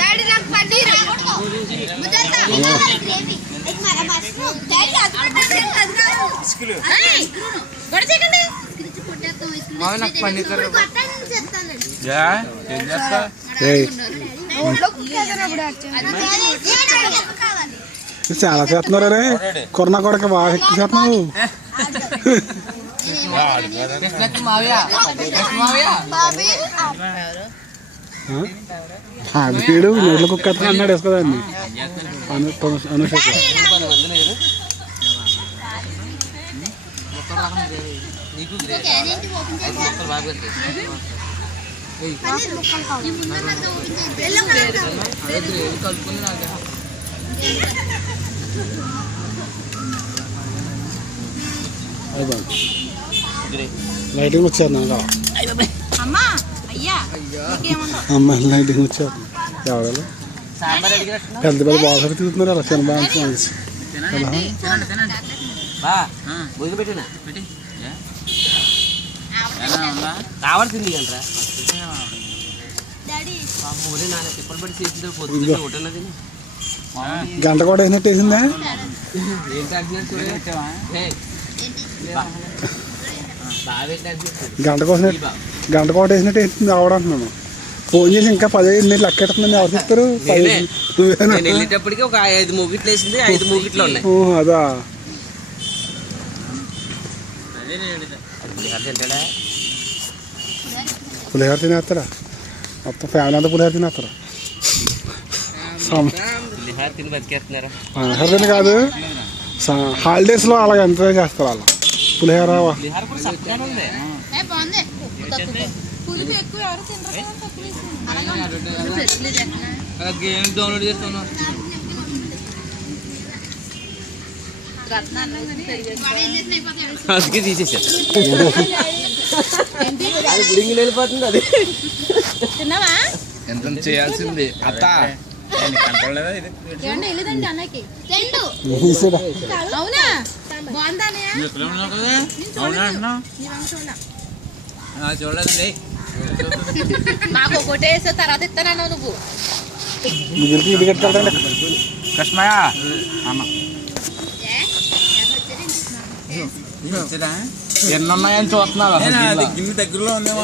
daddy నాకు paneer ముద్దత gravy एक mushroom daddy అది స్క్రూ బడ చేయకండి స్క్రూ కొట్టేస్తాం స్క్రూ నాకు పన్నీర్ కర్రీ చేస్తానండి యా ఏం చేస్తా ఏయ్ ఓలో కుక్కేదరా కూడా అది చాలా చేస్తున్నారు రే కొరనా కొడక బాగా ఎక్కువ చేస్తున్నావు కృష్ణకి మావయ్య బాబీ వీడు నోట్లో కుక్క అన్నాడు వేసుకోదాన్ని అనుష లైటింగ్ వచ్చారు నాకు అమ్మ లైటింగ్ వచ్చారు ఎవరు పెద్ద పెద్ద బాగా తిరుగుతున్నారు అలా చిన్న బాగా కావాల్సింది గంట కూడా వేసినట్టు వేసిందా గంట కూడా వేసినట్టు వేసింది ఆవడంటున్నాను ఫోన్ చేసి ఇంకా 15 మినిట్లు లెక్కెడుతుందని ఎవరు చెప్తారు వెళ్ళేటప్పటికి ఒక 5 మూగిట్లు వేసింది 5 మూగిట్లు ఉన్నాయి అదా పులిహోర తినేస్తారా మొత్తం ఫ్యామిలీ అంతా పులిహోర తినేస్తారా పులిహోర కాదు హాలిడేస్లో అలాగ ఎంజాయ్ చేస్తారు అలా పులిహోర డౌన్లోడ్ చేస్తాను అందుకే తీసేసాను అది గుడింగి వెళ్ళిపోతుంది అది ఎంత చేయాల్సింది అత్త చూడలేదండి మాకు ఒకటే వేసే తర్వాత ఇస్తానన్నావు నువ్వు కృష్ణయ్య ఎన్నున్నాయని చూస్తున్నావు దగ్గరలో ఉందేమో